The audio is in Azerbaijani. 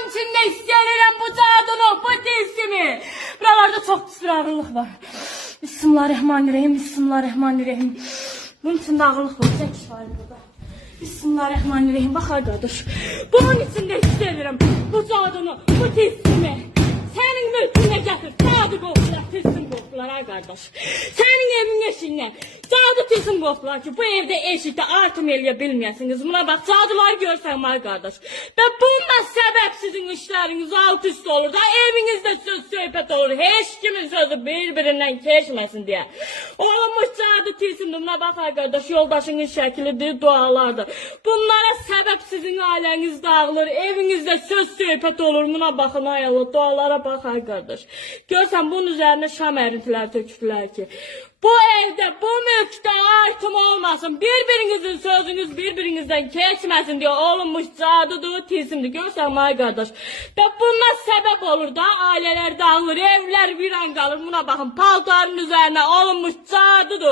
Bunun için de istəyirəm bu cadunu, bu tilsimi. Buralarda çok pis bir ağırlık var. Bismillahirrahmanirrahim, bismillahirrahmanirrahim. Bunun için de ağırlık var, çekiş var burada. Bismillahirrahmanirrahim, bak arkadaş. Bunun için de istəyirəm bu cadunu, bu tilsimi. Senin mülküne getir, cadı qoplar, tilsim qoplar arkadaş. Senin evin eşiğine cadı tilsim qoplar ki bu evde eşikte artım eləyə bilməyəsiniz. Buna bak, cadılar görsən arkadaş. Ve bundan sebep sizin işleriniz alt üst olur da evinizde söz söhbət olur. Hiç kimin sözü birbirinden keçməsin diye. Olmuş cadı tilsimdir. Buna bak arkadaş, yoldaşının şəklidir, dualardır. Bunlara sebep sizin aileniz dağılır, evinizde söz söhbət olur. Buna bakın ay Allah, dualara bak arkadaş. Görsən bunun üzerine şam ərintiləri töküdülər ki bu evde, bu mülkte artım olmasın, birbirinizin sözünüz birbirinizden keçməsin diye olmuş cadıdır, tilsimdir. Görsən ay kardeş. Ve bundan sebep olur da aileler dağılır, evler viran kalır. Buna bakın, paltarın üzerine olmuş cadıdır.